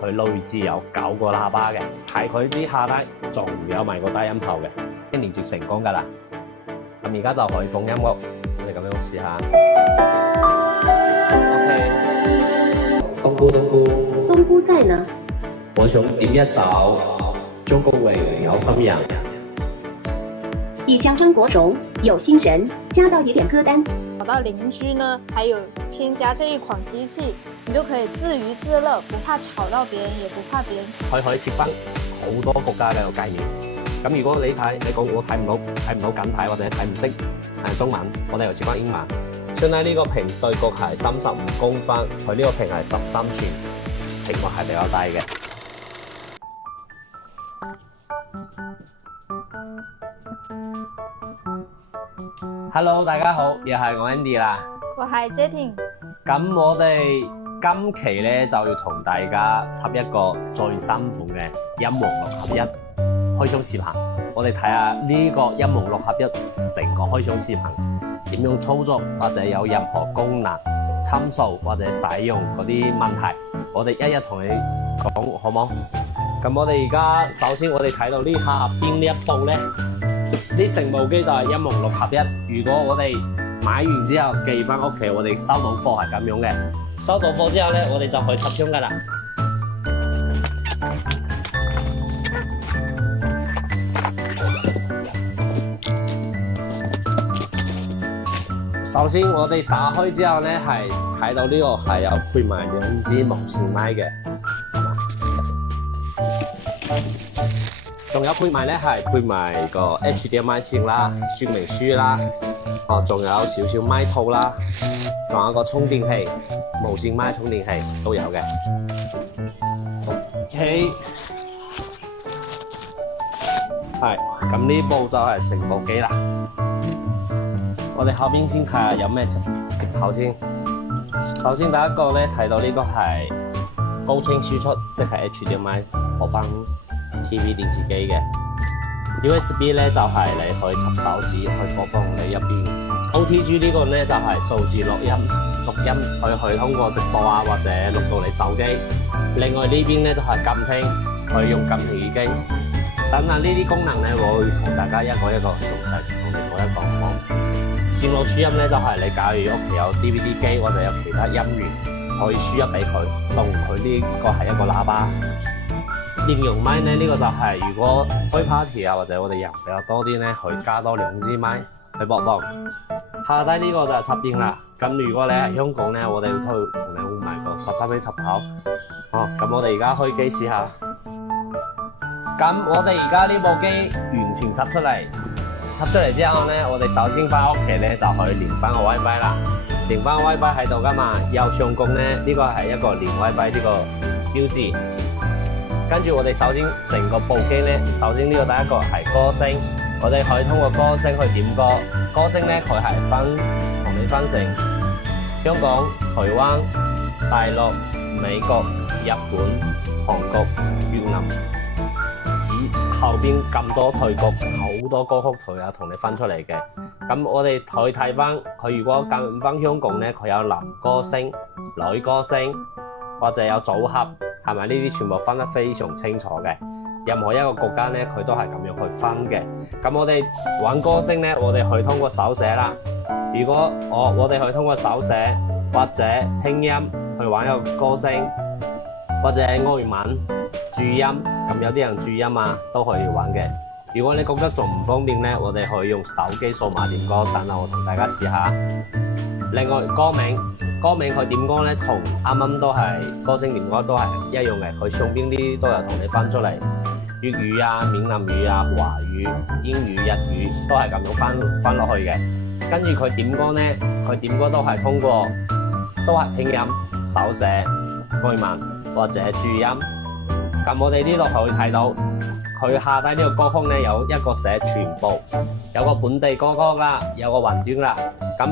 佢內置有9個喇叭嘅，睇佢啲下低仲有埋個低音炮嘅，連接成功㗎啦。咁而家就可以放音樂，我哋咁樣試下。OK， 冬菇冬菇，冬菇在呢？我想點一首張國榮《有心人》。已將張國榮《有心人》加到熱點歌單。找到鄰居呢，還有添加這一款機器，你就可以自娛自樂，不怕吵到別人，也不怕別人吵。佢可以切分好多國家嘅界面。咁如果你講我睇唔到簡體或者睇唔識中文，我哋又切翻英文。現在呢個屏對角係35公分，佢呢個屏係13寸，屏幕係比較大嘅。Hello， 大家好，又係我 Andy 啦。我係 Jetting。咁我哋今期咧就要同大家輯一個最新款嘅音王6合1開箱視頻。我哋睇下呢個音王6合1成個開箱視頻點樣操作，或者有任何功能參數或者使用嗰啲問題，我哋一一同你講，好冇？咁我哋而家首先我哋睇到呢下邊呢一部咧。呢成部機就係音王6合1。如果我哋買完之後寄翻屋企，我哋收到貨係咁樣嘅。收到貨之後咧，我哋就可以插槍噶啦。首先我哋打開之後咧，係睇到呢個係有配埋2支無線麥嘅。仲有配埋咧，係配埋個 HDMI 線啦、說明書啦，仲有少少咪套啦，仲有個充電器、無線咪充電器都有嘅。OK， 係咁呢部就係成部機啦。我哋後邊先睇下有咩接頭先。首先第一個咧睇到呢個係高清輸出，即係 HDMI 播翻TV 電視機嘅 USB 咧就係你可以插手指去播放你入邊。OTG 呢個咧就係數字錄音，佢可以通過直播啊或者錄到你手機。另外呢邊咧就係監聽，可以用監聽耳機。等下呢啲功能咧，我會同大家一個一個詳細同你講一講。線路輸音咧就係你假如屋企有 DVD 機或者有其他音源，可以輸入俾佢，當佢呢個係一個喇叭。應用麥咧，呢個就係如果開 party 啊，或者我哋人比較多啲咧，可以加多2支麥去播放。下低呢個就係插電啦。咁如果你喺香港咧，我哋會同你換埋個13A插頭。咁我哋而家開機試下。咁我哋而家呢部機完全插出嚟之後咧，我哋首先翻屋企咧就可以連翻個 WiFi 啦。連翻個 WiFi 喺度噶嘛，右上角咧呢個係一個連 WiFi 呢個標誌。跟住我哋首先成個部機咧，首先呢個第一個係歌聲，我哋可以通過歌聲去點歌。歌聲咧佢係同你分成香港、台灣、大陸、美國、日本、韓國、越南，以後邊咁多台國好多歌曲佢有同你分出嚟嘅。咁我哋可以睇翻佢如果揀唔翻香港咧，佢有男歌星、女歌星或者有組合。係咪呢啲全部分得非常清楚嘅？任何一個國家咧，佢都係咁樣去分嘅。咁我哋玩歌星咧，我哋可以通過手寫啦。如果我哋可以通過手寫或者拼音去玩一個歌星，或者外文注音，咁有啲人注音啊都可以玩嘅。如果你覺得仲唔方便咧，我哋可以用手機數碼點歌。等下我同大家試下。另外歌名佢點歌咧，同啱啱都係歌星點歌都係一樣嘅，佢上邊啲都有同你分出嚟，粵語啊、閩南語啊、華語、英語、日語都係咁樣分落去嘅。跟住佢點歌咧，佢點歌都係通過都係拼音、手寫、外文或者注音。咁我哋呢度可以睇到，佢下低呢個歌曲咧有一個寫全部，有個本地歌曲啦，有個雲端啦，咁。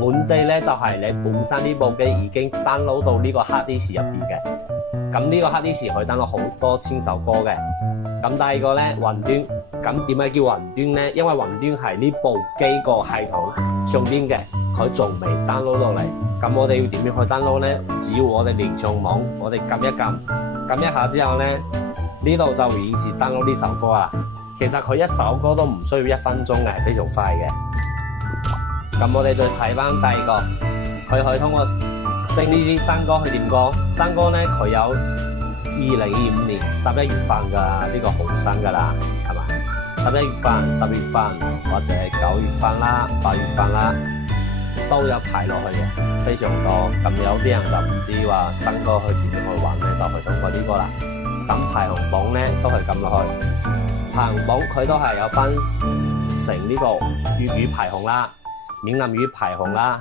本地咧就係你本身呢部機已經 download 到呢個 hard disk 入邊嘅，咁呢個 hard disk 可以 download 好多千首歌嘅。咁第二個咧雲端，咁點解叫雲端咧？因為雲端係呢部機個系統上邊嘅，佢仲未 download 落嚟。咁我哋要點樣去 download咧？只要我哋連上網，我哋撳一撳，撳一下之後咧，呢度就會顯示 download 呢首歌啦。其實佢一首歌都唔需要1分鐘嘅，係非常快嘅。咁我哋再睇翻第二個，佢可以通過升呢啲新歌去點歌。新歌咧佢有2025年11月份嘅呢個好新㗎啦，係嘛？11月份、10月份或者9月份啦、8月份啦，都有排落去嘅，非常多。咁有啲人就唔知話新歌去點樣去揾咧，就去通過呢個啦。咁排行榜咧都係撳落去，排行榜佢都係有分成呢個粵語排行啦、閩南語排行啦、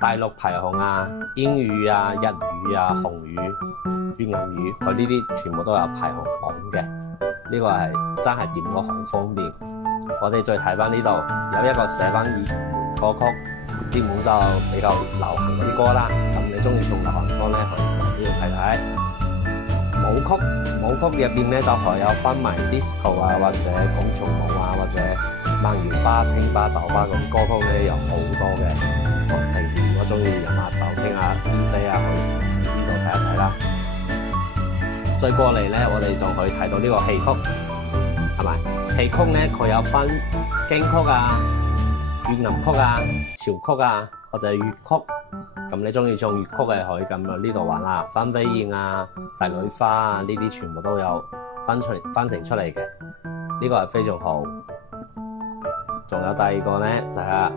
大陸排行啊、英語啊、日語啊、韓語、越南語，佢呢啲全部都有排行榜嘅。呢個係真係點歌好方便。我哋再睇翻呢度有一個寫翻熱門歌曲，熱門就比較流行嗰啲歌啦。咁你中意唱流行歌咧，可以呢度睇睇。舞曲入邊咧就可以有分埋 disco 啊，或者廣場舞啊，或者慢搖吧、清吧、酒吧嗰啲歌曲咧有好多嘅。平時如果中意飲下酒、聽下 DJ 啊，去呢度睇一睇啦。再過嚟咧，我哋仲可以睇到呢個戲曲，係咪？戲曲咧佢有分京曲啊、越南曲啊、潮曲啊，或者粵曲。咁你中意唱粵曲嘅可以咁喺呢度玩啦，分飛燕啊、帝女花啊，呢啲全部都有分成出嚟嘅，呢個係非常好。仲有第二個咧就係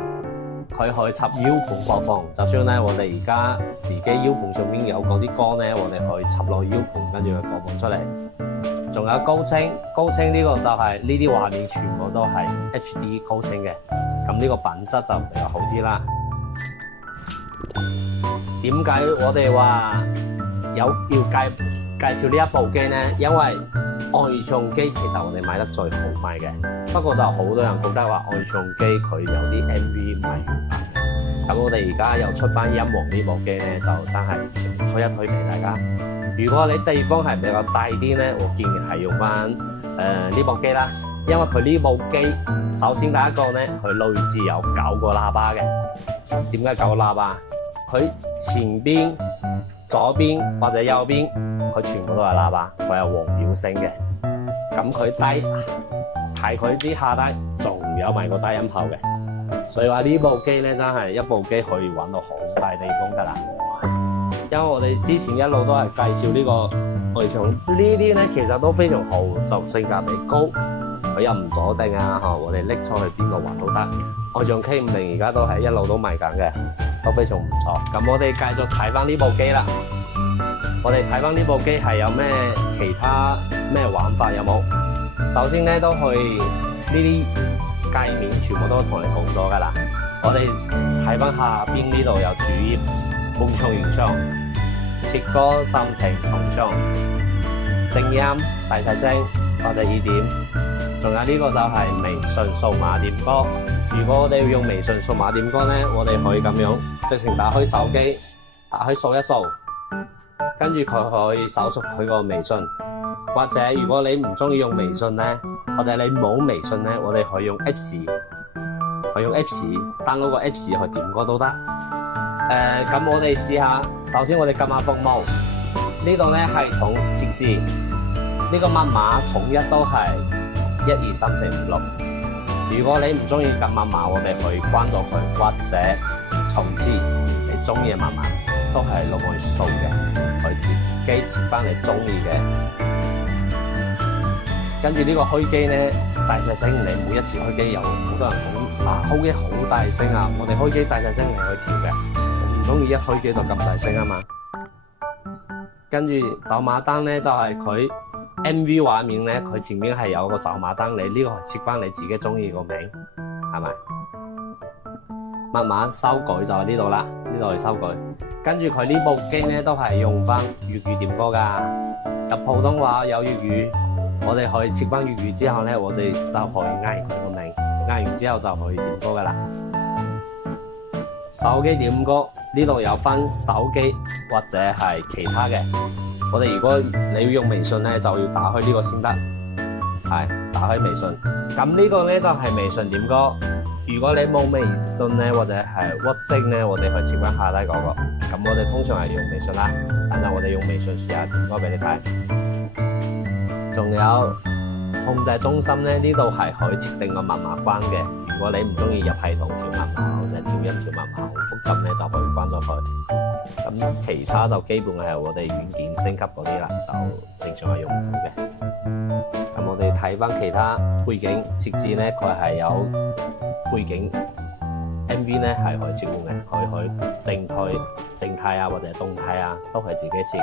佢可以插 U 盤播放，就算咧我哋而家自己 U 盤上面有嗰啲歌咧，我哋可以插落 U 盤跟住去播放出嚟。仲有高清，高清呢個就係呢啲畫面全部都係 HD 高清嘅，咁呢個品質就比較好啲啦。點解我哋話要介紹呢一部機呢？因為愛唱機其實我哋買得最好賣嘅，不過就好多人覺得話愛唱機佢有啲 MV 唔係原版嘅。咁我哋而家又出翻音樂呢部機呢，就真係想推一推俾大家。如果你地方係比較大啲呢，我建議係用翻呢部機啦，因為佢呢部機首先第一個呢，佢內置有9個喇叭嘅。點解9個喇叭？佢前邊、左邊或者右邊，佢全部都係喇叭，佢有黃標聲嘅。咁佢低睇佢啲下低，仲有埋個低音炮嘅。所以話呢部機咧，真係一部機可以玩到好大地方㗎啦。因為我哋之前一路都係介紹呢個愛唱，呢啲咧其實都非常好，就性價比高，佢又唔阻定啊，我哋拎出去邊度玩都得。愛唱 K50而家都係一路都賣緊嘅。都非常唔錯，咁我哋繼續睇翻呢部機啦。我哋睇翻呢部機係有咩其他咩玩法有冇？首先咧都去呢啲界面全部都同你講咗㗎啦。我哋睇翻下邊呢度有主頁、滿唱原唱、切歌、暫停、重唱、靜音、大細聲或者2點，仲有呢個就係微信數碼點歌。如果我哋要用微信數碼點歌咧，我哋可以咁樣直情打開手機，打開掃一掃，跟住佢可以搜索佢個微信。或者如果你唔中意用微信咧，或者你冇微信咧，我哋可以用 Apps， download 個 Apps 去點歌都得。咁我哋試下，首先我哋撳下服務，呢度咧系統設置，呢個密碼統一都係1234566。如果你唔中意撳密碼，我哋可以關咗佢，或者重置你中意嘅密碼，都係6位數嘅，可以自己設翻你中意嘅。跟住呢個開機咧，大細聲你每一次開機有好多人講開機好大聲啊，我哋開機大細聲你可以調嘅，我唔中意一開機就咁大聲啊嘛。跟住走馬燈咧就係佢。MV 畫面咧，佢前面係有個走馬燈，你呢個係設翻你自己中意個名，係咪？密碼修改就係呢度啦，呢度去修改。跟住佢呢部機咧都係用翻粵語點歌㗎，有普通話有粵語，我哋可以設翻粵語之後咧，我哋就可以嗌佢個名，嗌完之後就可以點歌㗎啦。手機點歌呢度有分手機或者係其他嘅。我哋如果你要用微信咧，就要打開呢個先得，係打開微信。咁呢個咧就係微信點歌。如果你冇微信咧，或者係 WhatsApp 咧，我哋可以切翻下低嗰個。咁我哋通常係用微信啦，等陣我哋用微信試下點歌俾你睇。仲有控制中心咧，呢度係可以設定個密碼關嘅。如果你唔中意入系統調密碼或者調音調密碼好複雜咧，就可以關咗佢。咁其他就基本係我哋軟件升級嗰啲啦，就正常係用唔到嘅。咁我哋睇翻其他背景設置咧，佢係有背景 MV 咧係可以切換嘅，佢可以靜態啊或者動態啊都係自己設。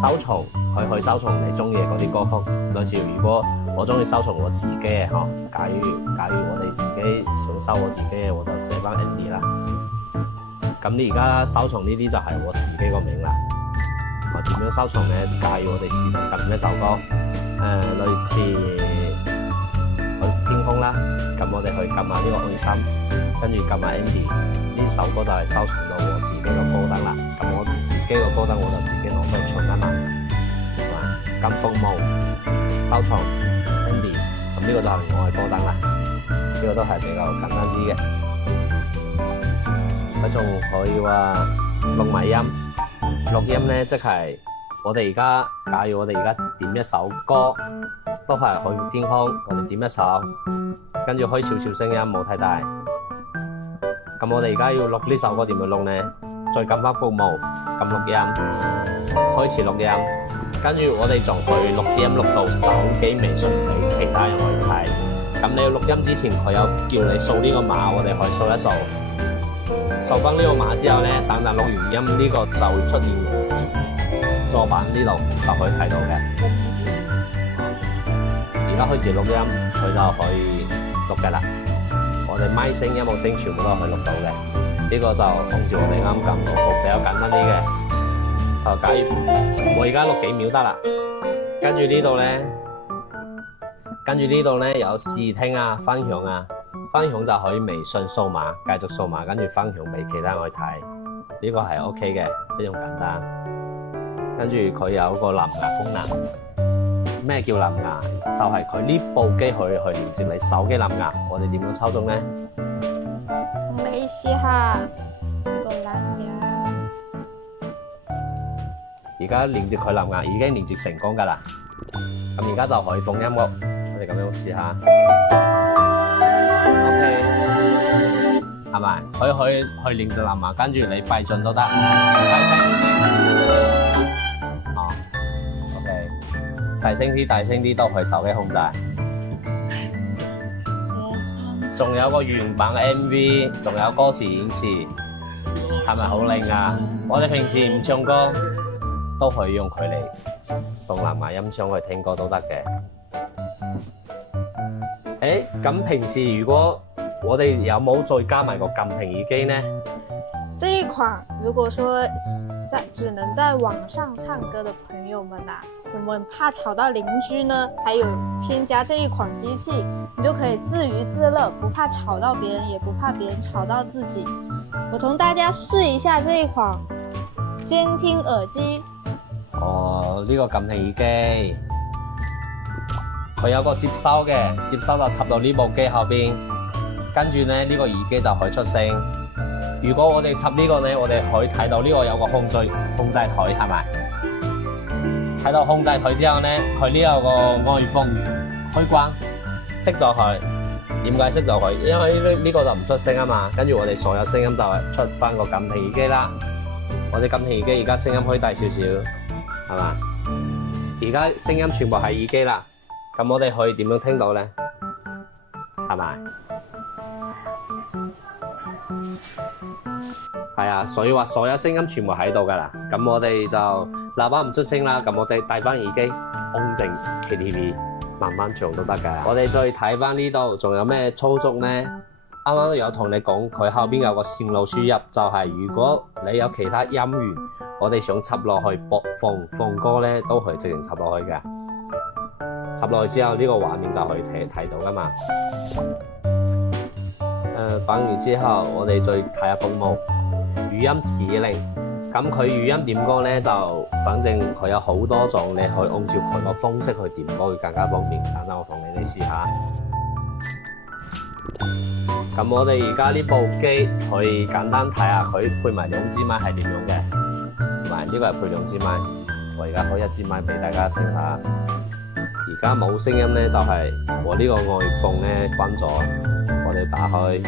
收藏佢可以收藏你中意嘅嗰啲歌曲，類似如果我中意收藏我自己嘅嗬，假如我哋自己想收我自己嘅，我就寫翻 Andy 啦。咁你而家收藏呢啲就係我自己個名啦。我點樣收藏咧？假如我哋試撳一首歌，類似去天空啦，咁我哋去撳下呢個愛心，跟住撳下 Andy， 呢首歌就係收藏到我自己個歌單啦。咁我自己個歌單我就自己攞出嚟唱啊嘛。撳服務收藏 Andy， 咁呢個就係我嘅歌單啦。呢個都係比較簡單啲嘅。佢仲可以話錄埋音，錄音咧即係我哋而家，假如我哋而家點一首歌，都係去天空，我哋點一首，跟住開少少聲音，冇太大。咁我哋而家要錄呢首歌點樣錄呢？再撳翻服務，撳錄音，開始錄音，跟住我哋仲去錄音錄到手機微信俾其他人去睇。咁你要錄音之前，佢有叫你掃呢個碼，我哋可以掃一掃。掃翻呢個碼之後咧，等陣錄完音呢個就會出現座版呢度就可以睇到嘅。而家開始錄音，佢就可以錄嘅啦。我哋咪聲、音樂聲全部都可以錄到嘅。呢個就按照我哋啱撳到，比較簡單啲嘅。假如我而家錄幾秒得啦，跟住呢度咧有試聽啊、分享啊。分享就可以微信掃碼，繼續掃碼，跟住分享俾其他人去睇，呢個係 OK 嘅，非常簡單。跟住佢有個藍牙功能，咩叫藍牙？就係佢呢部機去連接你手機藍牙。我哋點樣操縱呢？沒試下個藍牙。而家連接佢藍牙已經連接成功㗎啦。咁而家就可以放音樂，我哋咁樣試下。OK， 係咪？可以去連接藍牙，跟住你快進都得，細聲啲。哦 ，OK， 細聲啲、大聲啲都可以手機控制。仲有個原版嘅 MV， 仲有歌詞演示，係咪好靚啊？我哋平時唔唱歌都可以用佢嚟當藍牙音箱去聽歌都得嘅。咁平時如果我哋有冇再加埋個監聽耳機呢？這一款如果說只能在網上唱歌的朋友們啊，我們怕吵到鄰居呢，還有添加這一款機器，你就可以自娛自樂，不怕吵到別人，也不怕別人吵到自己。我同大家試一下這一款監聽耳機。哦，呢個監聽耳機。佢有個接收嘅，接收就插到呢部機後邊，跟住咧呢個耳機就可以出聲。如果我哋插呢個咧，我哋可以睇到呢個有個控制台，係咪？睇到控制台之後咧，佢呢有個外放開關，熄咗佢。點解熄咗佢？因為呢個就唔出聲啊嘛。跟住我哋所有聲音就係出翻個監聽耳機啦。我哋監聽耳機而家聲音可以大少少，係嘛？而家聲音全部係耳機啦。咁我哋可以點樣聽到呢？係咪？係啊，所以話所有聲音全部喺度噶啦。咁我哋就喇叭唔出聲啦。咁我哋戴翻耳機，安靜 KTV， 慢慢唱都得噶。我哋再睇翻呢度，仲有咩操作呢？啱啱都有同你講，佢後邊有個線路輸入，就係如果你有其他音源，我哋想插落去播放歌呢，都可以直接插落去嘅。插落去之後，呢個畫面就可以睇到噶嘛。反完之後，我哋再睇下服務語音指令。咁佢語音點歌呢，就反正佢有好多種，你可以按照佢個方式去點歌，會更加方便。等等我同你哋試下。咁我哋而家呢部機可以簡單睇下，佢配埋兩支麥係點樣嘅。同埋呢個係配兩支麥，我而家開一支麥俾大家聽下。而家冇聲音咧，就係我呢個外放咧關咗，我哋打開。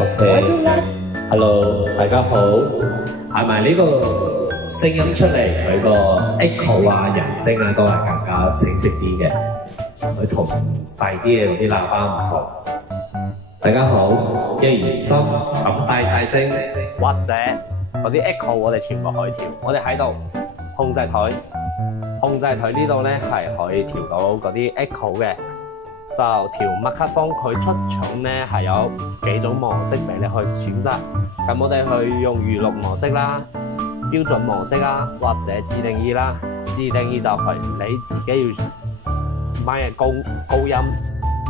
OK，Hello，大家好，係咪呢個聲音出嚟佢個 echo 啊、人聲啊都係更加清晰啲嘅？佢同細啲嘅嗰啲喇叭唔同。大家好，1、2、3，咁大細聲，或者嗰啲 echo 我哋全部可以調。我哋喺度控制台呢度咧係可以調到嗰啲 echo 嘅，就調麥克風佢出場咧係有幾種模式俾你去選擇。咁我哋去用娛樂模式啦、標準模式啦，或者自定義啦。自定義就係你自己要買嘅高音。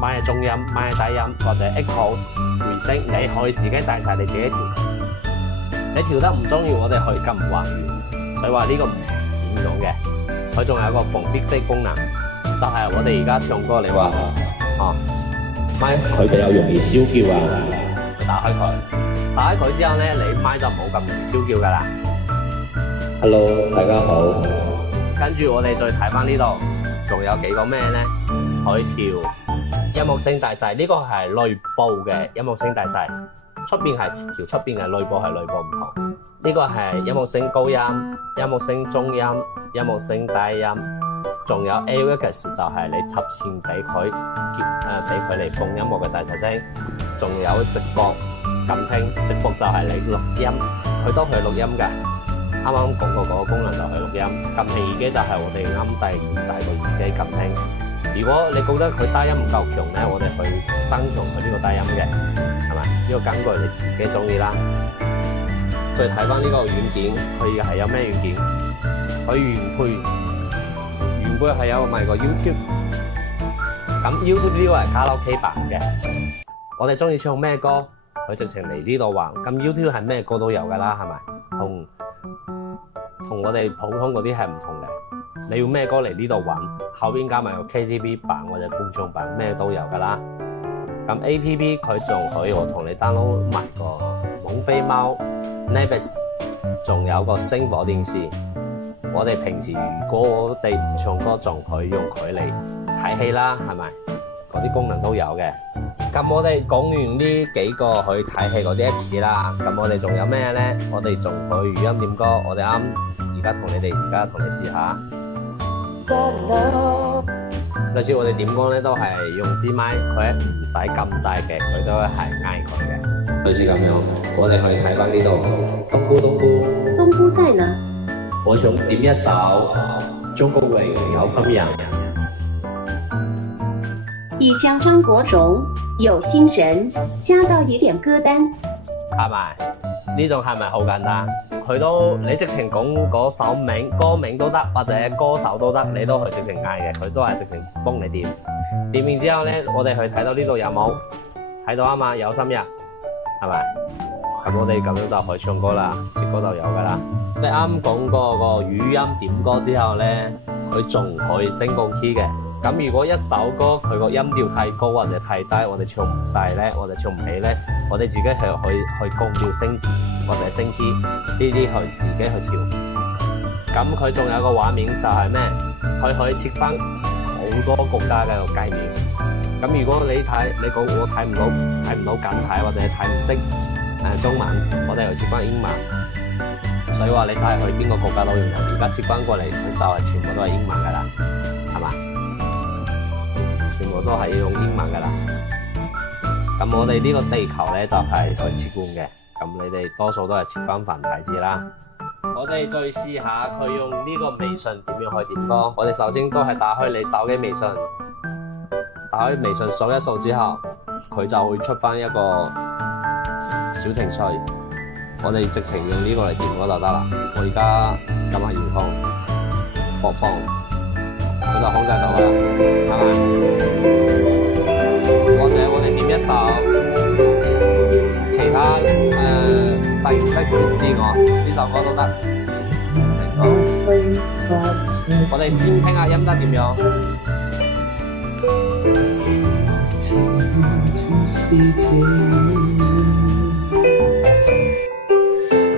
買嘅中音，買嘅低音，或者 echo 回聲，你可以自己大細，你自己調。你調得唔中意，我哋可以撳還原。所以話呢個唔嚴重嘅。佢仲有一個防逼的功能，就係我哋而家唱歌，你話麥佢比較容易燒叫啊。打開佢，打開佢之後咧，你麥就冇咁容易燒叫噶啦。Hello， 大家好。跟住我哋再睇翻呢度，仲有幾個咩咧？可以調。音樂聲大細呢個係內部嘅音樂聲大細，出邊係調出邊嘅，內部係內部唔同。呢個係音樂聲高音、音樂聲中音、音樂聲低音，仲有 AUX 就係你插線俾佢俾佢嚟放音樂嘅大細聲。仲有直播撳聽，直播就係你錄音，佢都係錄音㗎。啱啱講過嗰個功能就係錄音。撳聽耳機就係我哋啱戴耳仔個耳機撳聽。如果你覺得佢低音唔夠強咧，我哋去增強佢呢個低音嘅，係咪？呢個根據你自己中意啦。再睇翻呢個軟件，佢係有咩軟件？佢原配係有賣個 YouTube。咁 YouTube 呢個係卡拉 OK 版嘅。我哋中意唱咩歌，佢直情嚟呢度玩。咁 YouTube 係咩歌都有㗎啦，係咪？同我哋普通嗰啲係唔同嘅。你要咩歌嚟呢度玩，後邊加埋個 KTV 版或者伴唱版，咩都有噶啦。咁 APP 佢仲可以我同你 download 埋個網飛貓、Netflix， 仲有個星火電視。我哋平時如果我哋唔唱歌，仲可以用佢嚟睇戲啦，係咪？嗰啲功能都有嘅。咁我哋講完呢幾個去睇戲嗰啲 apps 啦，咁我哋仲有咩咧？我哋仲可以語音點歌，我哋而家同你試下。類似我哋點歌咧，都係用支麥，佢唔使撳掣嘅，佢都係嗌佢嘅。類似咁樣，我哋可以睇翻呢度，冬菇。冬菇在呢。我想點一首張國榮《有心人》。已將張國榮《有心人》加到熱點歌單。係咪？呢種係咪好簡單？佢都你直情講嗰首名歌名都得，或者歌手都得，你都可以直情嗌嘅，佢都係直情幫你點。點完之後咧，我哋去睇到呢度有冇？睇到啊嘛，有心人，係咪？咁我哋咁樣就可以唱歌啦，切歌就有噶啦。你啱講過個語音點歌之後咧，佢仲可以升高 key 嘅。咁如果一首歌佢個音調太高或者太低，我哋唱唔晒咧，我哋唱唔起咧，我哋自己係去降調升或者升 key， 呢啲去自己去調。咁佢仲有個畫面就係咩？佢可以切翻好多國家嘅個界面。咁如果你講我睇唔到簡體或者睇唔識中文，我哋又切翻英文。所以話你睇去邊個國家都用到，而家切翻過嚟，佢就係全部都係英文噶啦，係嘛？全部都係要用英文噶啦。咁我哋呢個地球咧就係去切換嘅，咁你哋多數都係切翻繁體字啦。我哋再試下佢用呢個微信點樣去點歌。我哋首先都係打開你手機微信，打開微信掃一掃之後，佢就會出翻一個小程序。我哋直情用呢個嚟點歌就得啦。我而家撳下遙控播放，佢就控制到啦，係咪？或者我哋點一首其他突然的節之外呢首歌都得。成個我哋先聽下音得點樣。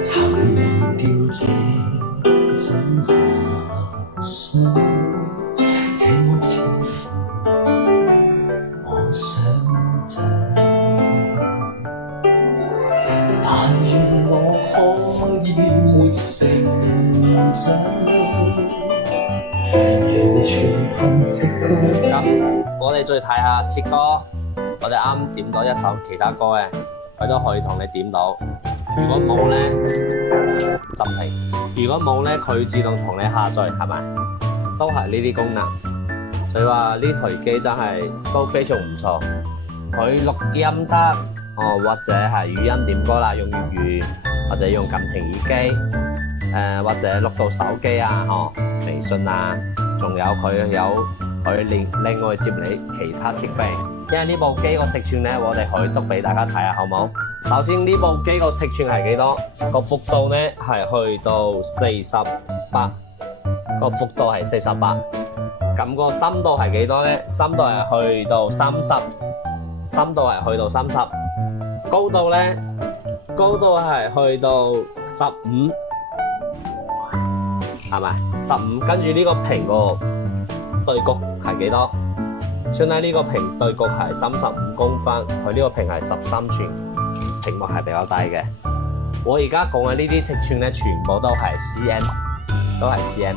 曾忘掉這怎下生咁我哋再睇下切歌，我哋啱點到一首其他歌嘅，佢都可以同你點到。如果冇咧，暫停；如果冇咧，佢自動同你下載，係咪？都係呢啲功能。所以話呢台機真係都非常唔錯，佢錄音得哦，或者係語音點歌啦，用粵語或者用監聽耳機，或者錄到手機啊，哦，微信啊，仲有佢另外接你其他設備。因為呢部機個尺寸咧，我哋可以讀俾大家睇下，好冇？首先呢部機個尺寸係幾多？個幅度咧係去到48，個幅度係48。咁個深度係幾多咧？深度係去到30，深度係去到30。高度咧，高度係去到15，係咪？15，跟住呢個屏個對角係幾多？相當於呢個屏對角係35公分，佢呢個屏係13寸，屏幕係比較大嘅。我而家講嘅呢啲尺寸咧，全部都係 cm， 都係 cm。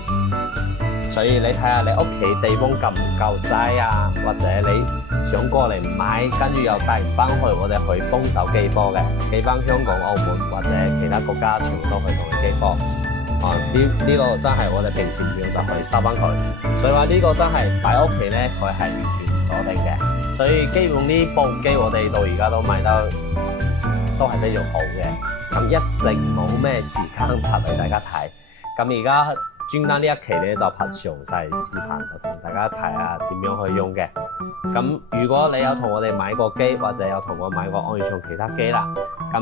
所以你睇下你屋企地方夠唔夠擠啊，或者你想過嚟買，跟住又帶唔翻去，我哋去幫手寄貨嘅，寄翻香港、澳門或者其他國家，全部都可以同你寄貨。呢個真係我哋平時唔用就可以收翻佢，所以話呢個真係擺屋企咧，佢係完全唔阻定嘅。所以基本呢部機我哋到而家都賣得都係非常好嘅。咁一直冇咩時間拍俾大家睇，咁而家專登呢一期咧就拍詳細視頻，就同大家睇下點樣去用嘅。咁如果你有同我哋買過機，或者有同我買過安卓其他機啦，咁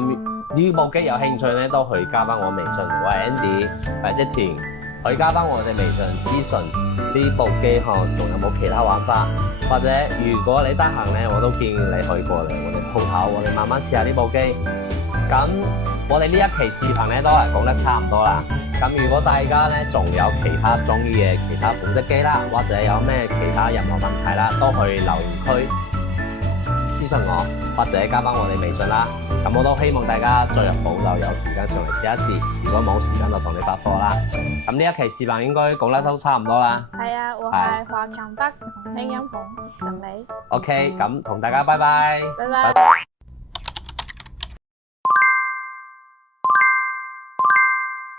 呢部機有興趣咧，都可以加翻我微信，我係 Andy 或者田，可以加翻我哋微信諮詢呢部機仲有冇其他玩法，或者如果你得閒咧，我都建議你可以過嚟我哋鋪頭，我哋慢慢試下呢部機。咁我哋呢一期視頻咧都係講得差唔多啦。咁如果大家咧仲有其他中意嘅其他款式機啦，或者有咩其他任何問題啦，都可以留言區私信我，或者加翻我哋微信啦。咁我都希望大家再日補就有時間上嚟試一試，如果冇時間就同你發貨啦。咁呢一期視頻應該講得都差唔多啦。係啊，我係華強北同興音紅等你。OK，咁同大家拜拜。拜拜。